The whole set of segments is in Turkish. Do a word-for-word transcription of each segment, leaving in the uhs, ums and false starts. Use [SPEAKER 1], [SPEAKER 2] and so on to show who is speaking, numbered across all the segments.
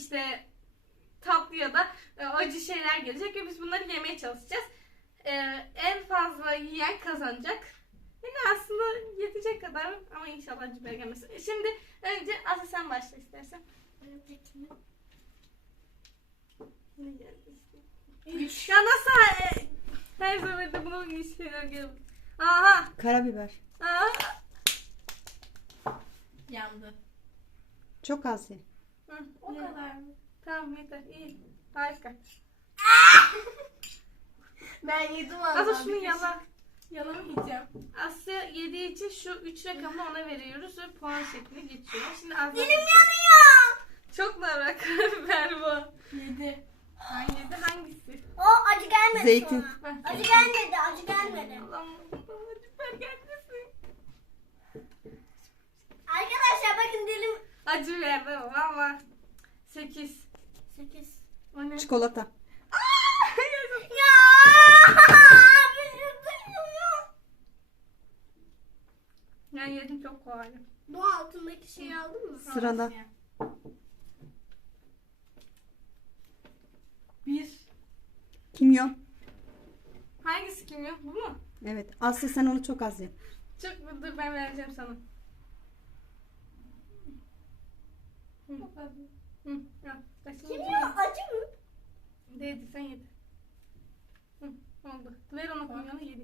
[SPEAKER 1] işte tatlı ya da e, acı şeyler gelecek ve biz bunları yemeye çalışacağız. E, en fazla yiyen kazanacak. Yani aslında yetecek kadar ama inşallah acı biber gelmez. Şimdi önce Aslı sen başla istersen. Ne geldi işte? Üç. Ya nasıl e, her seferinde buna iyi şeyler geliyor. Aha.
[SPEAKER 2] Karabiber.
[SPEAKER 1] Aha.
[SPEAKER 3] Yandı.
[SPEAKER 2] Çok az ye.
[SPEAKER 1] Hı,
[SPEAKER 3] O
[SPEAKER 1] ye.
[SPEAKER 3] kadar mı?
[SPEAKER 1] Tamam yeter. İyi. Harika.
[SPEAKER 3] Ben yedim
[SPEAKER 1] Aslı
[SPEAKER 3] valla.
[SPEAKER 1] şunu yala.
[SPEAKER 3] Yalamayacağım.
[SPEAKER 1] Asya yediği için şu üç rakamı ona veriyoruz ve puan şeklinde geçiyor. Şimdi Asya...
[SPEAKER 3] Dilim yanıyor.
[SPEAKER 1] Çok narak karabiber bu.
[SPEAKER 3] Yedi.
[SPEAKER 1] Ben yedi hangisi?
[SPEAKER 4] O acı gelmedi
[SPEAKER 2] Zeytin.
[SPEAKER 4] sonra.
[SPEAKER 1] Heh.
[SPEAKER 4] Acı gelmedi, acı gelmedi.
[SPEAKER 1] Allah'ım acı biber gelmesin.
[SPEAKER 4] Arkadaşlar bakın dilim
[SPEAKER 1] Acı biber de var ama sekiz.
[SPEAKER 4] sekiz.
[SPEAKER 1] O ne?
[SPEAKER 2] Çikolata.
[SPEAKER 4] Ya!
[SPEAKER 1] Yani yedim çok kolay.
[SPEAKER 4] Bu altındaki şeyi aldın mı?
[SPEAKER 2] Sırada.
[SPEAKER 3] Bir.
[SPEAKER 2] Kimyon.
[SPEAKER 1] Hangisi kim yok? Bu mu?
[SPEAKER 2] Evet. Aslı sen onu çok az ye.
[SPEAKER 1] Çok dur ben vereceğim sana. Hı. Hı. Al. Kaşını
[SPEAKER 4] Kimyon acı mı?
[SPEAKER 1] Değdi sen yedi. Hı. Oldu. Ver ona kumyonu yedi.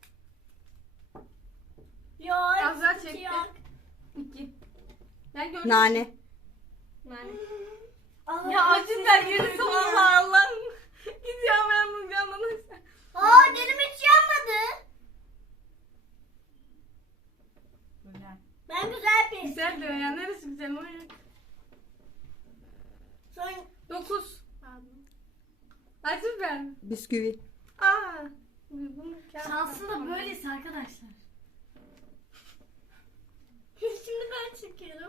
[SPEAKER 4] Ya
[SPEAKER 1] Az daha
[SPEAKER 4] hiç
[SPEAKER 1] çekti.
[SPEAKER 4] yok.
[SPEAKER 1] İki. Ben gördüm.
[SPEAKER 2] Nane.
[SPEAKER 1] Nane.
[SPEAKER 4] Aa,
[SPEAKER 1] Ya acı biber
[SPEAKER 4] sesi
[SPEAKER 1] yedim
[SPEAKER 4] duydum
[SPEAKER 1] Allah
[SPEAKER 4] ya.
[SPEAKER 1] Allah. Gidiyorum ben bunu canlanırsa.
[SPEAKER 4] Aa dilim hiç yanmadı.
[SPEAKER 3] Güzel.
[SPEAKER 4] Ben güzel bir
[SPEAKER 1] Güzel diyor ya. Neresi güzel o ya?
[SPEAKER 4] Son...
[SPEAKER 1] Dokuz. Acı biber mi?
[SPEAKER 2] Bisküvi.
[SPEAKER 1] Aa. Bunu kağıt-
[SPEAKER 3] Şanslı da böylesi arkadaşlar.
[SPEAKER 4] Şimdi ben çekiyorum.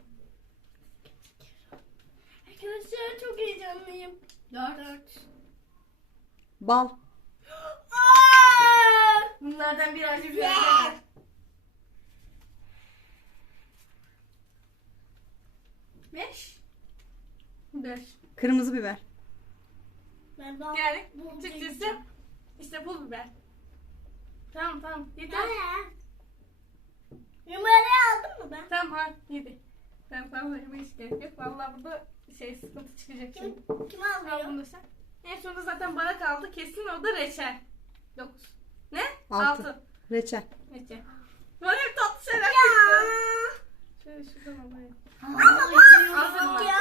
[SPEAKER 4] Arkadaşlar çok heyecanlıyım.
[SPEAKER 3] Dört.
[SPEAKER 2] Bal.
[SPEAKER 4] Aa!
[SPEAKER 3] Bunlardan bir acı bir
[SPEAKER 4] Yeah.
[SPEAKER 3] var. Beş.
[SPEAKER 1] Beş.
[SPEAKER 2] Kırmızı biber.
[SPEAKER 4] Ben daha
[SPEAKER 1] Yani
[SPEAKER 4] bu
[SPEAKER 1] Türkçesi
[SPEAKER 4] yiyeceğim.
[SPEAKER 1] işte pul biber. Tamam tamam. Yeter.
[SPEAKER 4] Ne? Numarayı aldın mı ben?
[SPEAKER 1] Tamam ha yedi. Ben fazla yeme hiç gerek yok. Vallahi burada şey sıkıntı çıkacak şimdi.
[SPEAKER 4] Kim, kim
[SPEAKER 1] Al
[SPEAKER 4] alıyor?
[SPEAKER 1] bunu da sen. En sonunda zaten bana kaldı. Kesin o da reçel. Dokuz. Ne?
[SPEAKER 2] Altı.
[SPEAKER 1] Altı.
[SPEAKER 2] Reçel.
[SPEAKER 1] Reçel. Bana hep tatlı şeyler
[SPEAKER 4] Ya.
[SPEAKER 1] çıktı. Şöyle şuradan alayım.
[SPEAKER 4] Ama
[SPEAKER 1] Hazır mı?
[SPEAKER 4] ya.